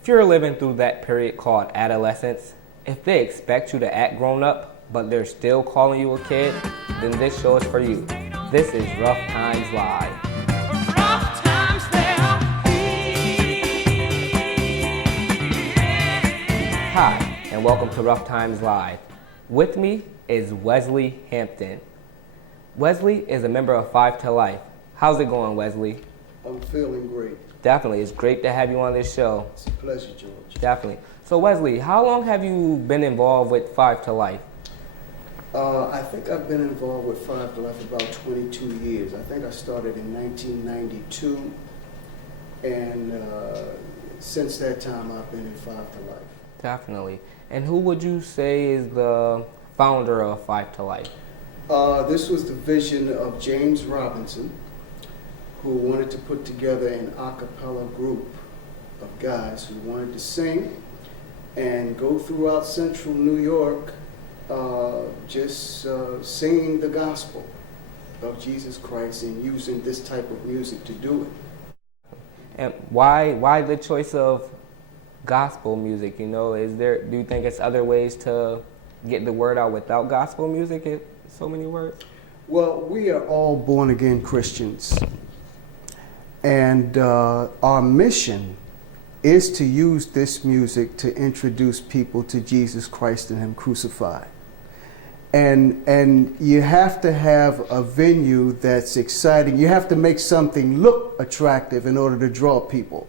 If you're living through that period called adolescence, if they expect you to act grown up, but they're still calling you a kid, then this show is for you. This is Rough Times Live. Rough times they'll Hi, and welcome to Rough Times Live. With me is Wesley Hampton. Wesley is a member of Five to Life. How's it going, Wesley? I'm feeling great. Definitely. It's great to have you on this show. It's a pleasure, George. Definitely. So, Wesley, how long have you been involved with Five to Life? I think I've been involved with Five to Life about 22 years. I think I started in 1992, and since that time I've been in Five to Life. Definitely. And who would you say is the founder of Five to Life? This was the vision of James Robinson, who wanted to put together an acapella group of guys who wanted to sing and go throughout central New York singing the gospel of Jesus Christ and using this type of music to do it. And why the choice of gospel music? You know, do you think it's other ways to get the word out without gospel music in so many words? Well, we are all born again Christians. And our mission is to use this music to introduce people to Jesus Christ and Him crucified. And you have to have a venue that's exciting. You have to make something look attractive in order to draw people.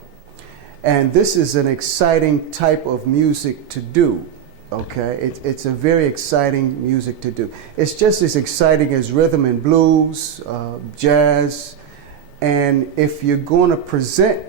And this is an exciting type of music to do. Okay, it's a very exciting music to do. It's just as exciting as rhythm and blues, jazz. And if you're going to present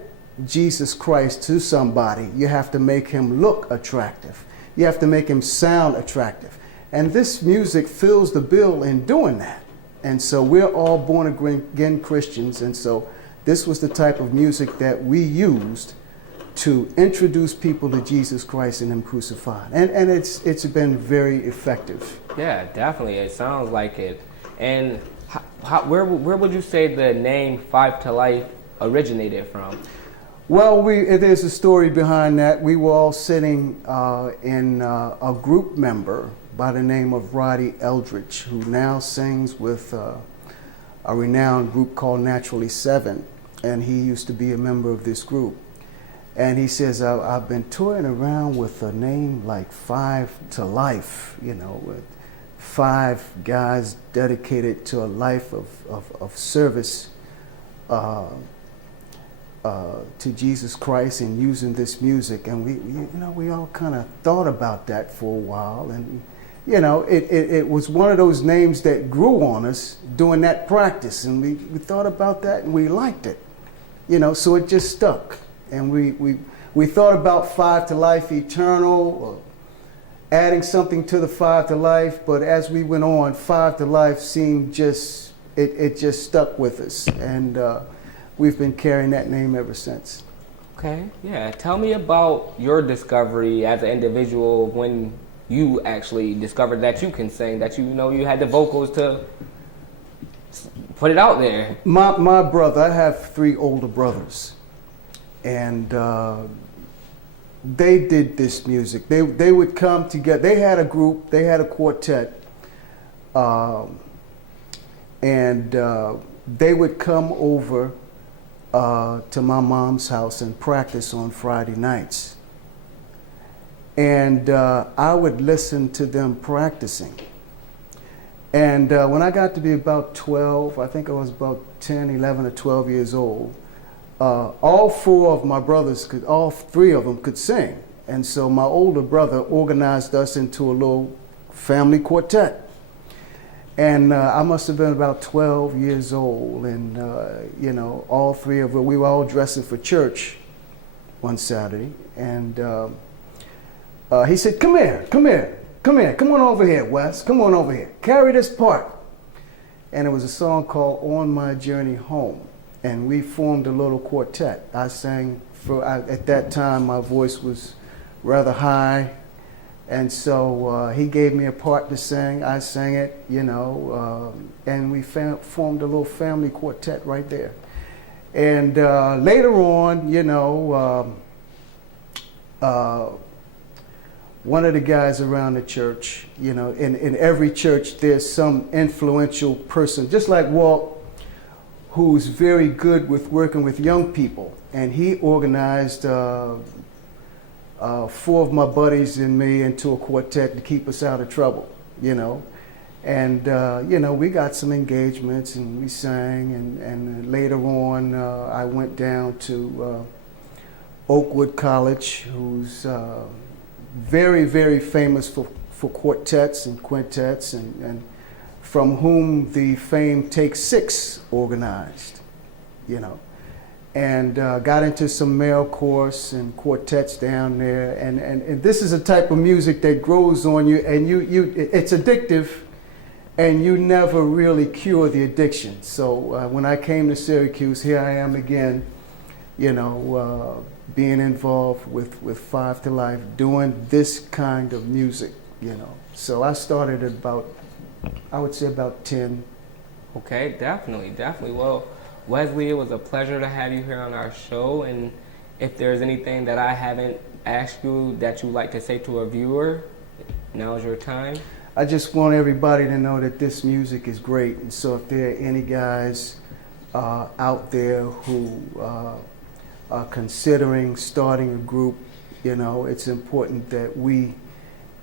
Jesus Christ to somebody, you have to make him look attractive. You have to make him sound attractive. And this music fills the bill in doing that. And so we're all born again Christians. And so this was the type of music that we used to introduce people to Jesus Christ and Him crucified. And it's been very effective. Yeah, definitely. It sounds like it. And where would you say the name Five to Life originated from? Well, there's a story behind that. We were all sitting in a group member by the name of Roddy Eldridge, who now sings with a renowned group called Naturally Seven, and he used to be a member of this group. And he says, I've been touring around with a name like Five to Life, you know, with 5 guys dedicated to a life of service to Jesus Christ and using this music. And we all kind of thought about that for a while. And, you know, it was one of those names that grew on us during that practice. And we thought about that and we liked it, you know, so it just stuck. And we thought about Five to Life Eternal, or adding something to the Five to Life, but as we went on, Five to Life seemed it just stuck with us, and we've been carrying that name ever since. Okay, yeah. Tell me about your discovery as an individual when you actually discovered that you can sing, that you had the vocals to put it out there. My brother, I have 3 older brothers, and they did this music. They would come together. They had a group. They had a quartet, and they would come over to my mom's house and practice on Friday nights. And I would listen to them practicing. And when I got to be about 12, I think I was about 10, 11, or 12 years old. All 4 of my brothers all 3 of them could sing. And so my older brother organized us into a little family quartet. And I must have been about 12 years old. And, all 3 of us, we were all dressing for church one Saturday. And he said, come on over here, Wes, come on over here, carry this part. And it was a song called On My Journey Home. And we formed a little quartet. I sang at that time, my voice was rather high. And so he gave me a part to sing. I sang it, and we formed a little family quartet right there. And later on, one of the guys around the church, you know, in every church there's some influential person, just like Walt, who's very good with working with young people. And he organized 4 of my buddies and me into a quartet to keep us out of trouble, you know. And, you know, we got some engagements and we sang. And later on, I went down to Oakwood College, who's very, very famous for quartets and quintets, and from whom the famed Take 6 organized, you know. And got into some male chorus and quartets down there. And this is a type of music that grows on you, and it's addictive, and you never really cure the addiction. So when I came to Syracuse, here I am again, you know, being involved with 5 to Life, doing this kind of music, you know. So I started at about, I would say about 10. Okay, definitely. Well, Wesley, it was a pleasure to have you here on our show. And if there's anything that I haven't asked you that you'd like to say to a viewer, now's your time. I just want everybody to know that this music is great. And so if there are any guys out there who are considering starting a group, you know, it's important that we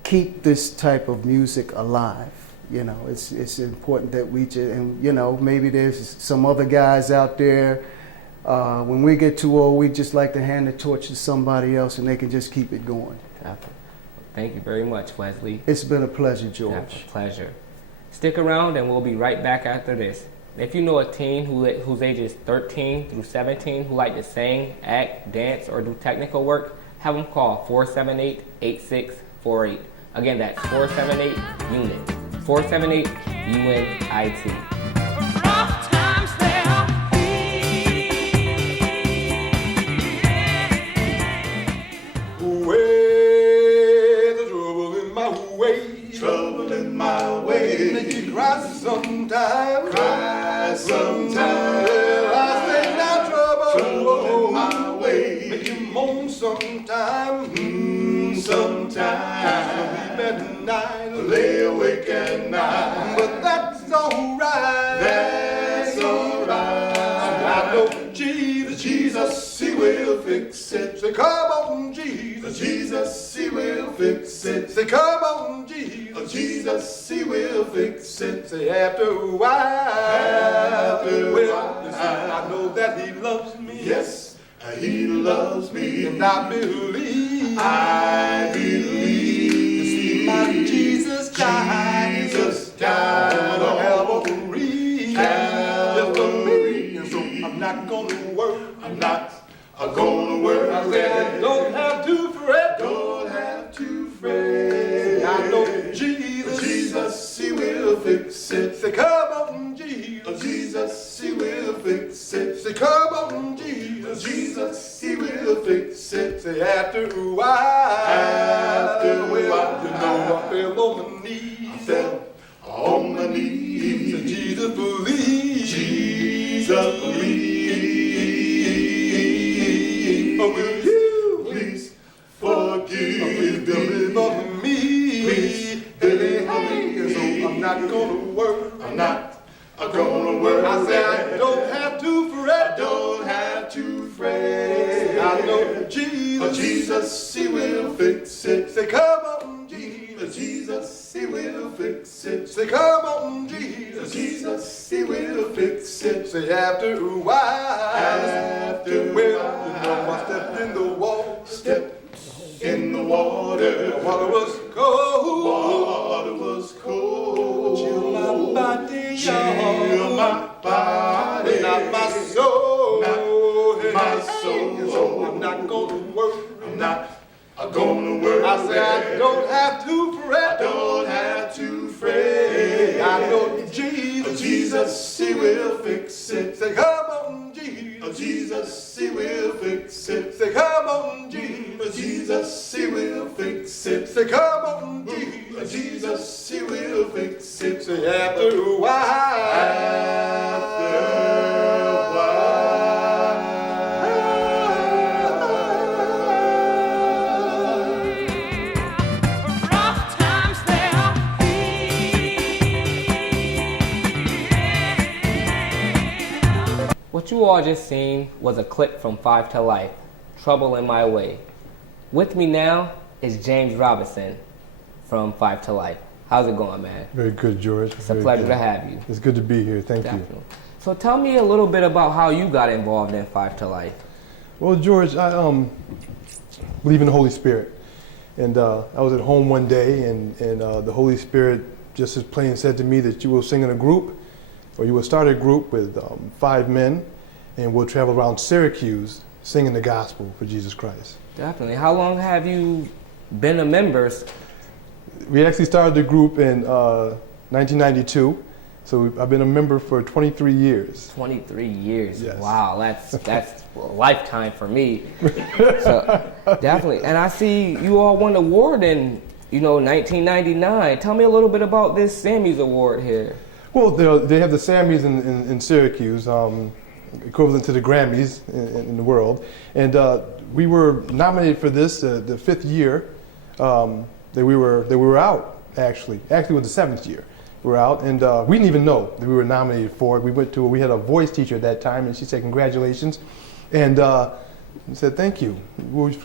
keep this type of music alive. You know, it's important that we just, and you know, maybe there's some other guys out there. When we get too old, we just like to hand the torch to somebody else, and they can just keep it going. Definitely. Thank you very much, Wesley. It's been a pleasure, George. Definitely a pleasure. Stick around, and we'll be right back after this. If you know a teen whose age is 13 through 17 who like to sing, act, dance, or do technical work, have them call 478-8648. Again, that's 478-UNIT. 478-UNIT. Rough times they'll be. Way, the trouble in my way. Trouble in my way. Make you cry sometime. Cry sometime. Well, I say now Trouble in my way. make you moan sometime. Sometime. Sleep at night. Lay awake at night. But that's alright. That's alright. I know Jesus, Jesus, He will fix it. say, come on, Jesus. Jesus, He will fix it. Say, come on, Jesus. Jesus, He will fix it. Say, after a while. After a well, while. you see, I know that He loves me. Yes, He loves me. And I believe. I believe. You see, my Jesus died. Jesus died on Calvary. Just for me. And so I'm not gonna worry. I'm not gonna worry. I said, I don't have to fret. Don't have to fret. I know Jesus. Jesus, He will fix it. Say, come on, Jesus. Jesus, He will fix it. Say, come on, Jesus. Jesus, He will fix it. Say, after a while. After a well, while. you know, I fell on my knees. I fell on my knees. Say, Jesus, believe. Jesus, believe. Oh, will you Please forgive deliver me. me? Please Hey, deliver me. so I'm not gonna worry. I'm not gonna worry. I said I don't have to fret. don't have to fret. I know Jesus. Jesus, He will fix it. Say, come on, Jesus. Jesus, He will fix it. Say, come on, Jesus. Jesus, He will fix it. Say, after a while. After a well, while. you know, I stepped in the water. Step in the water. The water was cold. Water was cold. Chill my body, Chill y'all. my body. Not my soul. Not my soul. So I'm not gonna worry. I'm not gonna worry. I say I don't have to fret. don't have to fret. I know Jesus. Jesus, He will fix it. Say, come on, Jesus. Jesus, He will fix it. Say, come on, Jesus. Jesus, He will fix it. Say, come on, Jesus. Jesus, He will fix it. Say, after a while. After a while. What you all just seen was a clip from Five to Life, Trouble in My Way. With me now is James Robinson from Five to Life. How's it going, man? Very good, George. It's a pleasure to have you. It's good to be here. Thank you. Definitely. So tell me a little bit about how you got involved in Five to Life. Well, George, I believe in the Holy Spirit. And I was at home one day, and the Holy Spirit just as plain said to me that you will sing in a group, or you will start a group with 5 men, and we'll travel around Syracuse singing the gospel for Jesus Christ. Definitely. How long have you been a member? We actually started the group in 1992, so I've been a member for 23 years. 23 years. Yes. Wow, that's a lifetime for me. So definitely. And I see you all won an award in 1999. Tell me a little bit about this Sammys Award here. Well, they have the Sammys in Syracuse, equivalent to the Grammys in the world, and we were nominated for this the 5th year that we were out. Actually, it was the 7th year we were out, and we didn't even know that we were nominated for it. We had a voice teacher at that time, and she said congratulations, and I said thank you.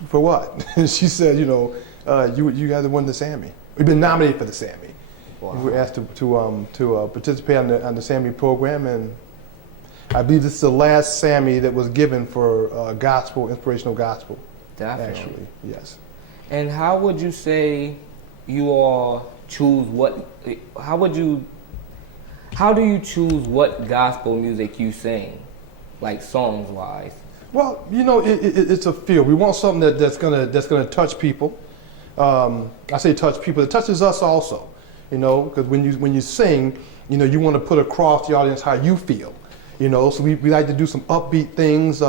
For what? And she said, you guys won the Sammy. We've been nominated for the Sammy. Wow. We were asked to participate on the Sammy program, and I believe this is the last Sammy that was given for gospel, inspirational gospel. Definitely. Actually, yes. And how would you say you all choose how do you choose what gospel music you sing, like songs wise? Well, it's a feel. We want something that's gonna touch people. I say touch people. It touches us also. Because when you sing, you want to put across the audience how you feel. So we like to do some upbeat things. We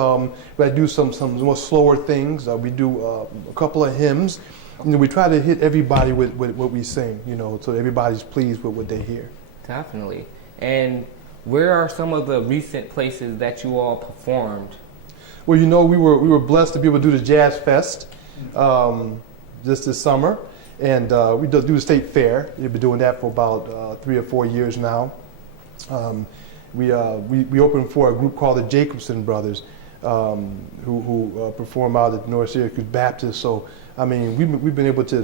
like to do some more slower things. We do a couple of hymns. We try to hit everybody with what we sing, so everybody's pleased with what they hear. Definitely. And where are some of the recent places that you all performed? Well, we were blessed to be able to do the Jazz Fest just this summer, and we do the State Fair. We've been doing that for about 3 or 4 years now. We opened for a group called the Jacobson Brothers, who perform out at North Syracuse Baptist. So, we've been able to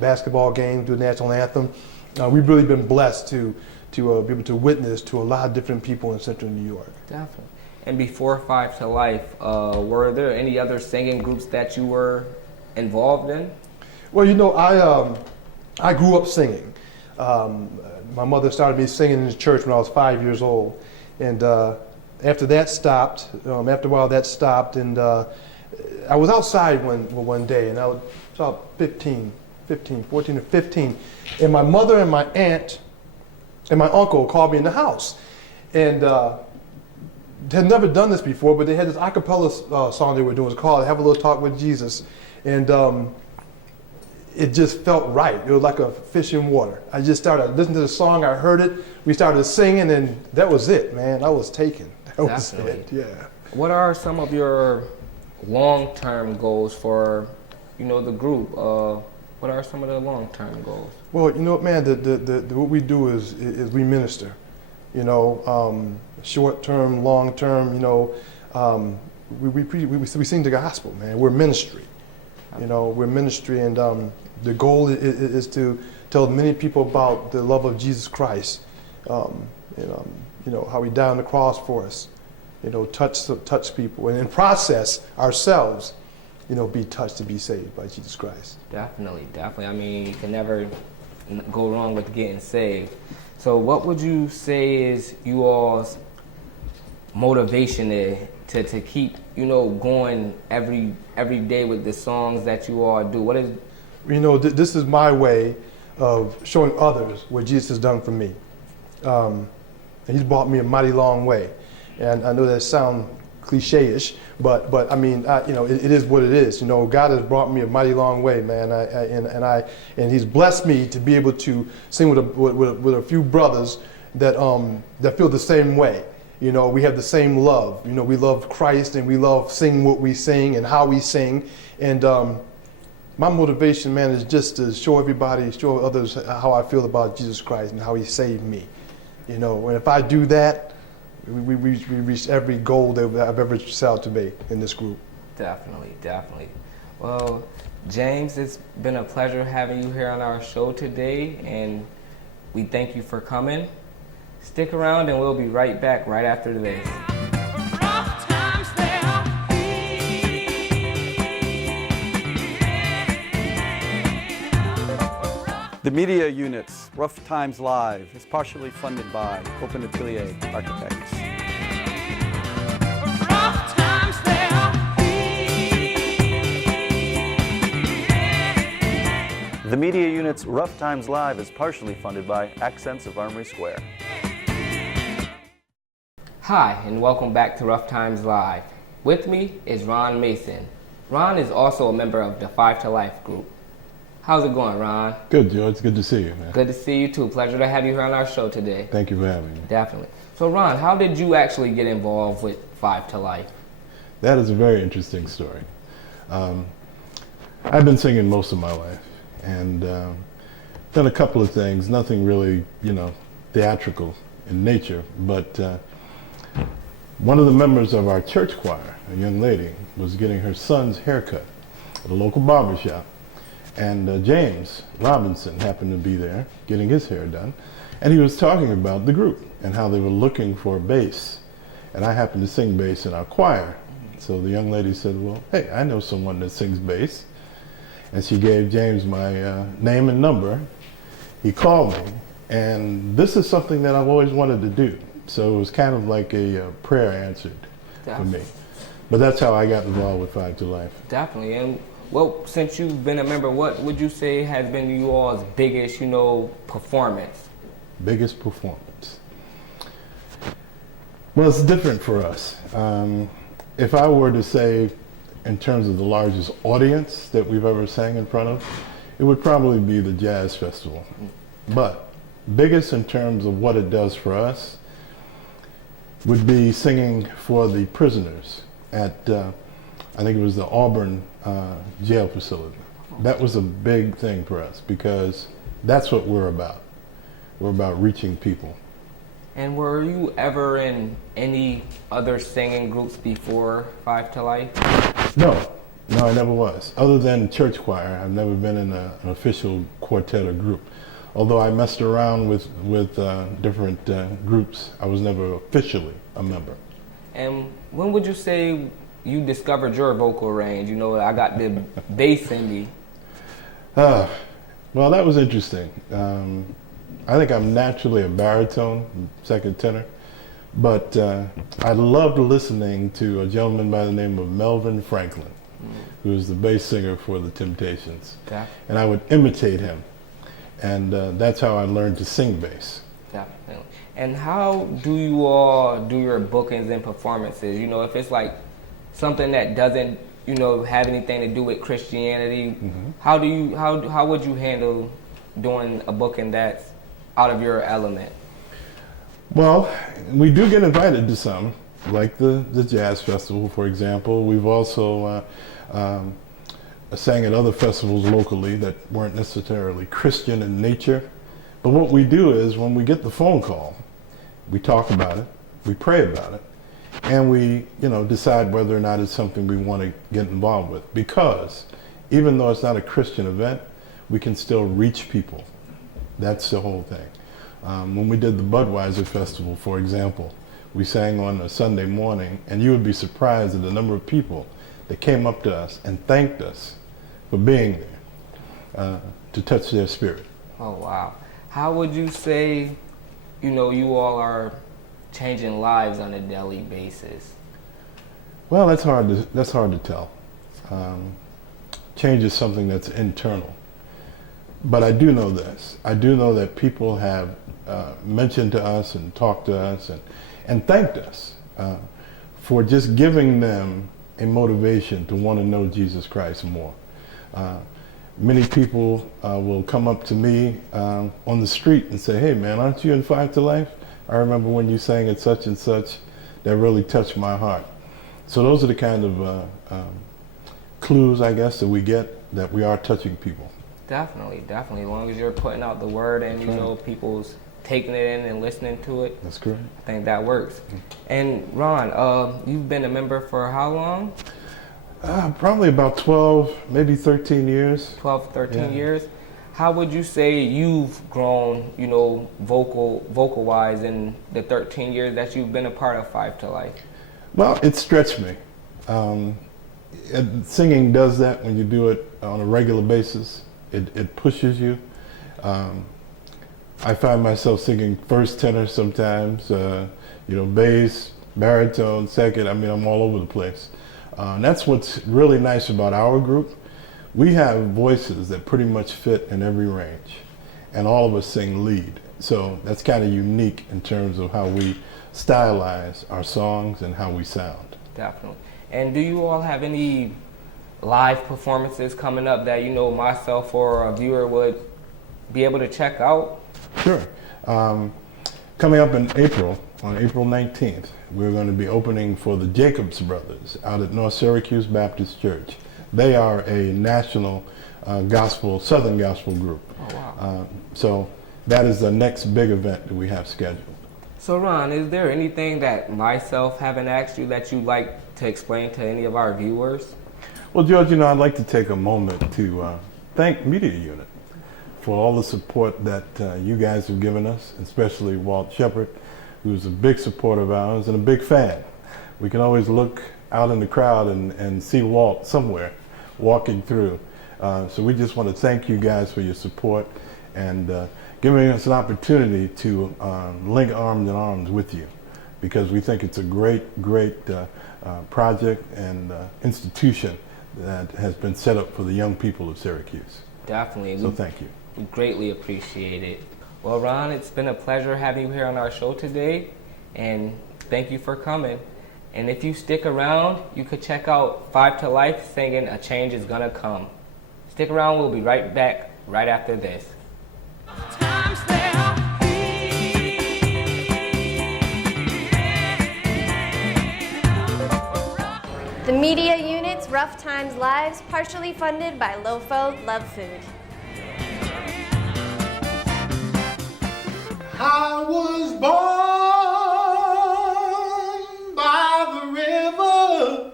basketball games, do the national anthem. We've really been blessed to be able to witness to a lot of different people in Central New York. Definitely. And before Five to Life, were there any other singing groups that you were involved in? Well, I grew up singing. My mother started me singing in the church when I was 5 years old, and after that stopped. After a while, that stopped, and I was outside one day, and I was about 14 or 15, and my mother and my aunt and my uncle called me in the house, and had never done this before, but they had this acapella song they were doing. It was called "Have a Little Talk with Jesus," and it just felt right. It was like a fish in water. I just started listening to the song. I heard it. We started singing, and that was it, man. I was taken. That was it. Yeah. What are some of your long-term goals for, the group? What are some of the long-term goals? Well, man, what we do is we minister. Short-term, long-term. We sing the gospel, man. We're ministry. We're ministry, and the goal is to tell many people about the love of Jesus Christ. How He died on the cross for us. Touch people, and in process ourselves, be touched to be saved by Jesus Christ. Definitely. You can never go wrong with getting saved. So, what would you say is you all's motivation to keep going every day with the songs that you all do? What is this is my way of showing others what Jesus has done for me, and He's brought me a mighty long way. And I know that sounds cliche-ish, but it is what it is. God has brought me a mighty long way, man. And He's blessed me to be able to sing with a few brothers that feel the same way. We have the same love. We love Christ, and we love singing what we sing and how we sing. And my motivation, man, is just to show others how I feel about Jesus Christ and how He saved me. And if I do that, we reached every goal that I've ever set out to make in this group. Definitely, definitely. Well, James, it's been a pleasure having you here on our show today, and we thank you for coming. Stick around and we'll be right back right after this. Rough times they'll be. The media unit's Rough Times Live is partially funded by Open Atelier Architects. Rough times they'll be. The media unit's Rough Times Live is partially funded by Accents of Armory Square. Hi, and welcome back to Rough Times Live. With me is Ron Mason. Ron is also a member of the 5 to Life group. How's it going, Ron? Good, George. Good to see you, man. Good to see you too. Pleasure to have you here on our show today. Thank you for having me. Definitely. So, Ron, how did you actually get involved with 5 to Life? That is a very interesting story. I've been singing most of my life and done a couple of things, nothing really, theatrical in nature, but one of the members of our church choir, a young lady, was getting her son's haircut at a local barber shop. And James Robinson happened to be there getting his hair done. And he was talking about the group and how they were looking for a bass. And I happened to sing bass in our choir. So the young lady said, well, hey, I know someone that sings bass. And she gave James my name and number. He called me. And this is something that I've always wanted to do. So it was kind of like a prayer answered for me. But that's how I got involved with 5 to Life. Definitely. And well, since you've been a member, what would you say has been you all's biggest, performance? Biggest performance. Well, it's different for us. If I were to say, in terms of the largest audience that we've ever sang in front of, it would probably be the Jazz Festival. But biggest in terms of what it does for us would be singing for the prisoners at, I think it was the Auburn jail facility. That was a big thing for us because that's what we're about. We're about reaching people. And were you ever in any other singing groups before 5 to Life? No, I never was. Other than church choir, I've never been in an official quartet or group. Although I messed around with different groups, I was never officially a member. And when would you say you discovered your vocal range? I got the bass in me. Well, that was interesting. I think I'm naturally a baritone, second tenor, but I loved listening to a gentleman by the name of Melvin Franklin, who was the bass singer for the Temptations. Okay. And I would imitate him. And that's how I learned to sing bass. Definitely. And how do you all do your bookings and performances? If it's like something that doesn't, have anything to do with Christianity, how would you handle doing a booking that's out of your element? Well, we do get invited to some, like the Jazz Festival, for example. We've also sang at other festivals locally that weren't necessarily Christian in nature. But what we do is when we get the phone call, we talk about it, we pray about it, and we decide whether or not it's something we want to get involved with. Because even though it's not a Christian event, we can still reach people. That's the whole thing. When we did the Budweiser Festival, for example, we sang on a Sunday morning, and you would be surprised at the number of people that came up to us and thanked us for being there to touch their spirit. Oh, wow. How would you say, you all are changing lives on a daily basis? Well, that's hard to tell. Change is something that's internal. But I do know this. I do know that people have mentioned to us and talked to us and thanked us for just giving them a motivation to want to know Jesus Christ more. Many people will come up to me on the street and say, hey man, aren't you in 5 to Life? I remember when you sang at such and such, that really touched my heart. So those are the kind of clues, I guess, that we get that we are touching people. Definitely. As long as you're putting out the word and people's taking it in and listening to it. That's correct. I think that works. And Ron, you've been a member for how long? Probably about 12, maybe 13 years. 12, 13 Yeah. years. How would you say you've grown, you know, vocal-wise in the 13 years that you've been a part of Five to Life? Well, it stretched me. Singing does that when you do it on a regular basis. It pushes you. I find myself singing first tenor sometimes, bass, baritone, second. I mean, I'm all over the place. And that's what's really nice about our group. We have voices that pretty much fit in every range, and all of us sing lead. So that's kind of unique in terms of how we stylize our songs and how we sound. Definitely. And do you all have any live performances coming up that, you know, myself or a viewer would be able to check out? Sure. Coming up in April, on April 19th, we're going to be opening for the Jacobs Brothers out at North Syracuse Baptist Church. They are a national Southern gospel group. Oh, wow. So that is the next big event that we have scheduled. So Ron, is there anything that myself haven't asked you that you'd like to explain to any of our viewers? Well, George, I'd like to take a moment to thank Media Unit for all the support that you guys have given us, especially Walt Shepard, who's a big supporter of ours and a big fan. We can always look out in the crowd and see Walt somewhere walking through. So we just want to thank you guys for your support and giving us an opportunity to link arms in arms with you, because we think it's a great project and institution that has been set up for the young people of Syracuse. Definitely. So thank you. We greatly appreciate it. Well, Ron, it's been a pleasure having you here on our show today, and thank you for coming. And if you stick around, you could check out Five to Life singing A Change Is Gonna Come. Stick around, we'll be right back right after this. Times they'll The Media Unit's Rough Times Lives, partially funded by LoFo Love Food. I was born by the river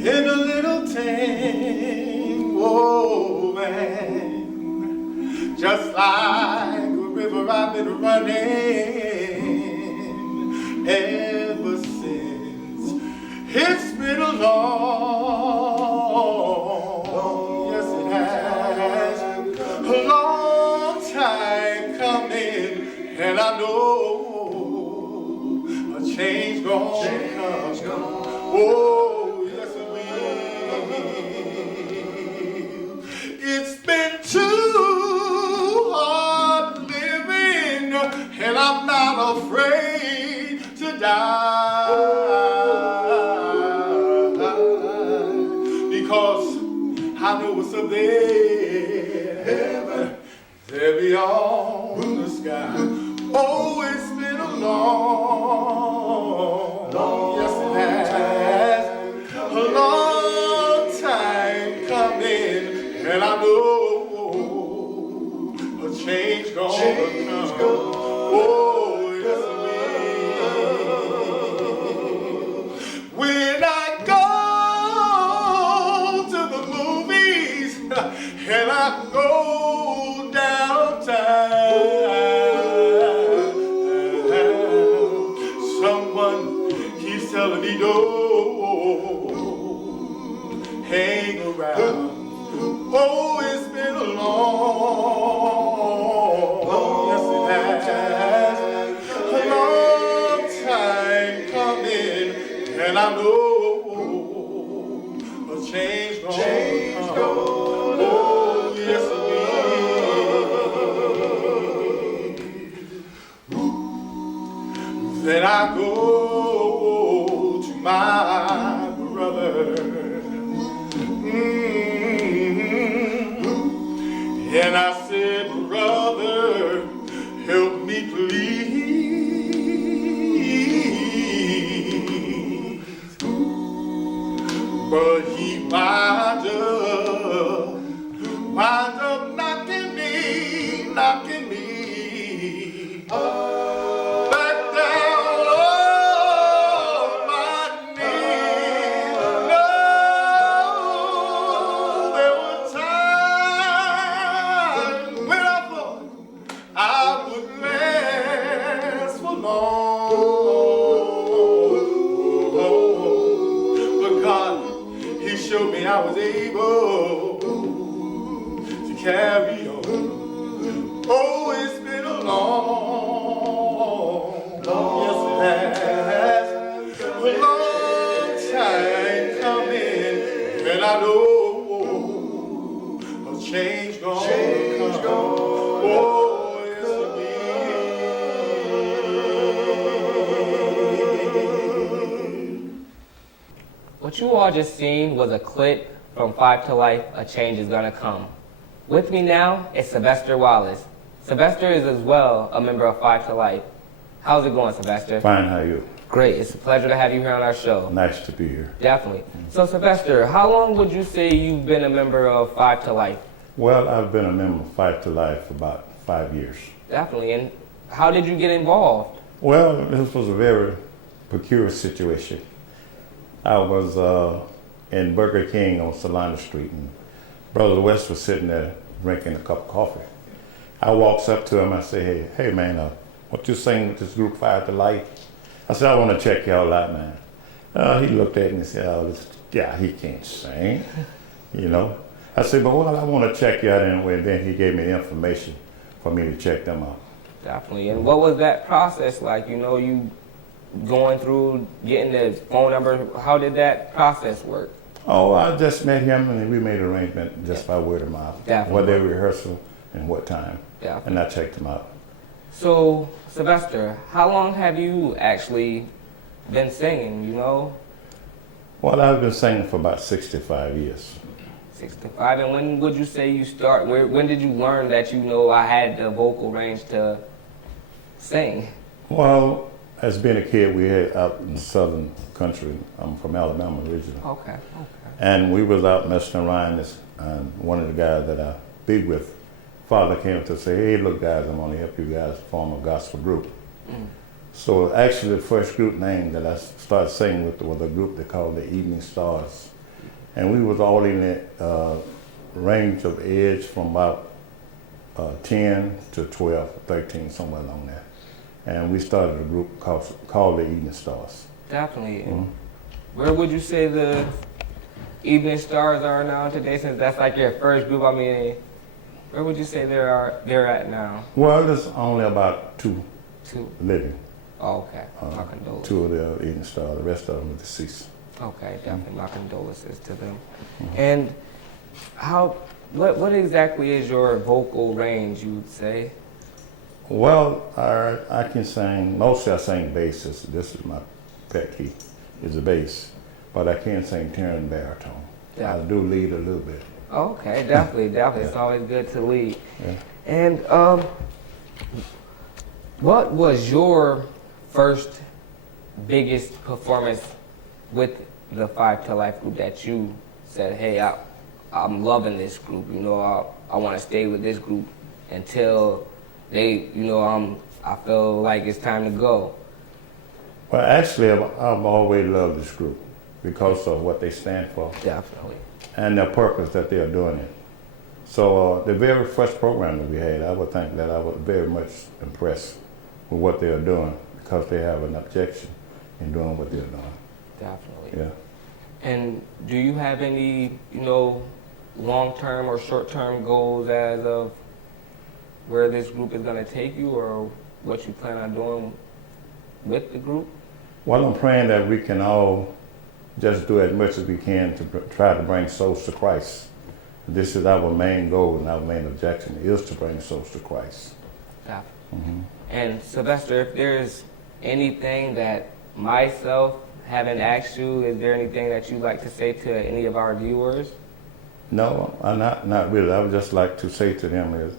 in a little tango man, just like a river I've been running ever since. It's been a long, yes it has, a long time coming, and I know a change gonna come. Oh, yes it will. It's been too hard living, and I'm not afraid to die, because I know what's up there, there beyond the sky. Oh, it's been a long, yes it has, a long time coming, and I know a change gonna come. Oh, yes it will. When I go to the movies and I go downtown, someone keeps telling me don't hang around. Oh, it's been a long, yes it has, a long time coming, and I know a change gonna come. Oh, yes it will. Then I go to my brother, and I said, brother, help me please. But he wound up knocking me What you all just seen was a clip from Five to Life, A Change Is Gonna Come. With me now is Sylvester Wallace. Sylvester is as well a member of Five to Life. How's it going, Sylvester? Fine, how are you? Great, it's a pleasure to have you here on our show. Nice to be here. Definitely. So Sylvester, how long would you say you've been a member of Five to Life? Well, I've been a member of Five to Life for about 5 years. Definitely, and how did you get involved? Well, this was a very peculiar situation. I was in Burger King on Solana Street, and Brother West was sitting there drinking a cup of coffee. I walks up to him, I say, hey man, what you sing with this group Five to Life? I said, I want to check y'all out, man. He looked at me and said, yeah, he can't sing, you know. I said, but well, I want to check you out anyway. And then he gave me the information for me to check them out. Definitely. And what was that process like? You know, you going through getting the phone number, how did that process work? Oh, I just met him and we made an arrangement just by word of mouth. Definitely. What day rehearsal and what time. Definitely. And I checked him out. So, Sylvester, how long have you actually been singing, you know? Well, I've been singing for about 65 years. 65. And when would you say you start? When did you learn that you know I had the vocal range to sing? Well, as being a kid, we had out in the southern country. I'm from Alabama originally. Okay. And we was out messing around, and one of the guys that I be with, father came to say, hey, look guys, I'm gonna help you guys form a gospel group. So actually the first group name that I started singing with was a group they called the Evening Stars. And we was all in the range of age from about 10 to 12, 13, somewhere along there. And we started a group called the Evening Stars. Definitely. Where would you say the Evening Stars are now today, since that's like your first group? I mean, where would you say they're at now? Well, there's only about two living. Oh, okay. My condolences. Two of the Evening Stars, the rest of them are deceased. Okay, definitely my condolences to them. And what exactly is your vocal range, you would say? Well, I can sing, mostly I sing bass. This is my pet key, is the bass. But I can sing tenor and baritone. Yeah. I do lead a little bit. Okay, definitely. Yeah. It's always good to lead. Yeah. And what was your first biggest performance with the Five to Life group that you said, hey, I'm loving this group, you know, I want to stay with this group until they, you know, I feel like it's time to go? Well, actually, I've always loved this group because of what they stand for. Definitely. And their purpose that they are doing it. So the very first program that we had, I would think that I was very much impressed with what they are doing because they have an objection in doing what they're doing. Definitely. Yeah. And do you have any, you know, long-term or short-term goals as of where this group is going to take you, or what you plan on doing with the group? Well, I'm praying that we can all just do as much as we can to try to bring souls to Christ. This is our main goal and our main objection is to bring souls to Christ. Definitely. And Sylvester, if there's anything that myself haven't asked you, is there anything that you'd like to say to any of our viewers? No, not really. I would just like to say to them is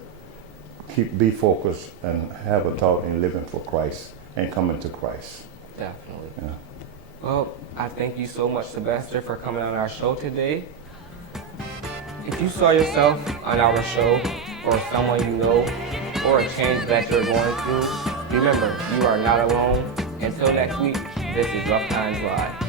be focused and have a thought in living for Christ and coming to Christ. Definitely. Yeah. Well, I thank you so much, Sylvester, for coming on our show today. If you saw yourself on our show, or someone you know, or a change that you're going through, remember, you are not alone. Until next week, this is Rough Times Live.